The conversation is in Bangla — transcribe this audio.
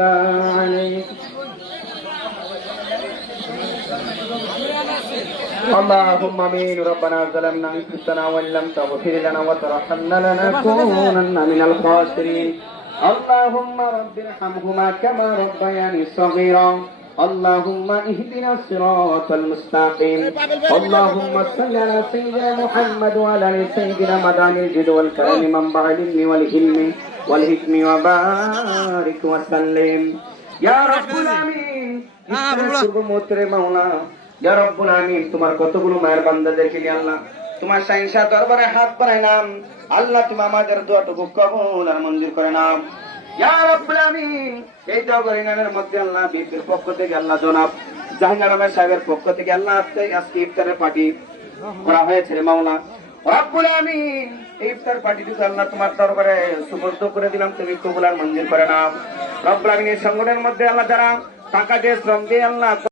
عليك اللهم امين ربنا ظلمنا انفسنا وان لم تغفر لنا وترحمنا لنكونن من الخاسرين اللهم رب ارحمهما كما ربياني صغيرا اللهم اهدنا الصراط المستقيم اللهم صل على سيدنا محمد وعلى ال سيدنا مدان الجد والكرم منبع العلم والحلم والحكم وبارك وسلم يا رب العالمين পূর্বমূত্রে মাওলা ইয়া রব্বুল আমিন তোমার কতগুলো মায়ের বান্দাদেরকে নিয়ে আল্লাহ তোমার সাইনসা দরবারে হাত বাড়াই নাম আল্লাহ তুমি আমাদের দোয়াটুকু কবুল আর মঞ্জুর করে নাম ইয়া রব্বুল আমিন এই দগরিনানের মধ্যে আল্লাহ বিপির পক্ষ থেকে আল্লাহ জনাব জাহাঙ্গীর আলমের সাহেবের পক্ষ থেকে আল্লাহ আজকে আজকে ইফতারের পার্টি করা হয়েছে রে মাওলা রব্বুল আমিন ইফতার পার্টিটুকু আল্লাহ তোমার দরবারে সুপর্দ করে দিলাম, তুমি কবুল আর মঞ্জুর করে নাও। রব্বুল আমিন এই সংগঠনের মধ্যে আল্লাহ যারা টাকা দিয়ে শ্রম দিয়ে আল্লাহ